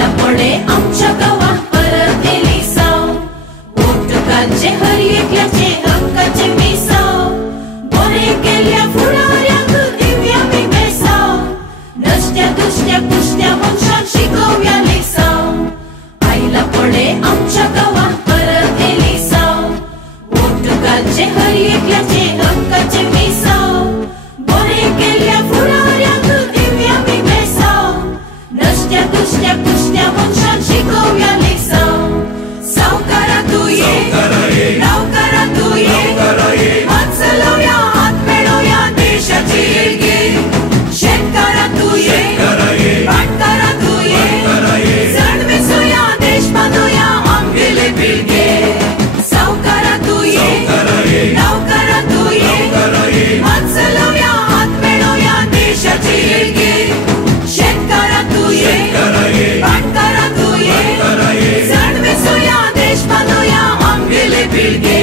आईला पडे आमच्या गावा परत येली साव, ओटकांचे हरी एकल्याचे हक्काचे मिसाव, बरे केल्या फुडाऱ्यांक दिव्या मी बेसाव, नसत्या दुसत्या पुसत्या मनशांक शिकवया लिसाव, आईला पडे आमच्या गावा परत येली साव, ओटकांचे हरी एकल्याचे हक्काचे मिसाव, बरे केल्या फुडाऱ्यांक दिव्या मी बेसाव, नसत्या दुसत्या पुसत्या मनशांक शिकवया लिसाव, सावकारा तू ये, नौकरा तू ये, हात चलवया हात मिळवया देशाची येळगी, शेतकारा तू ये, भाटकारा तू ये, जण मिसळूया देश बांधूया आमगेले पिळगे, सावकारा तू ये, नौकरा तू ये, हात चलवया हात मिळवया देशाची येळगी, शेतकारा तू ये, भाटकारा तू ये, जण मिसळूया देश बांधूया आमगेले पिळगे.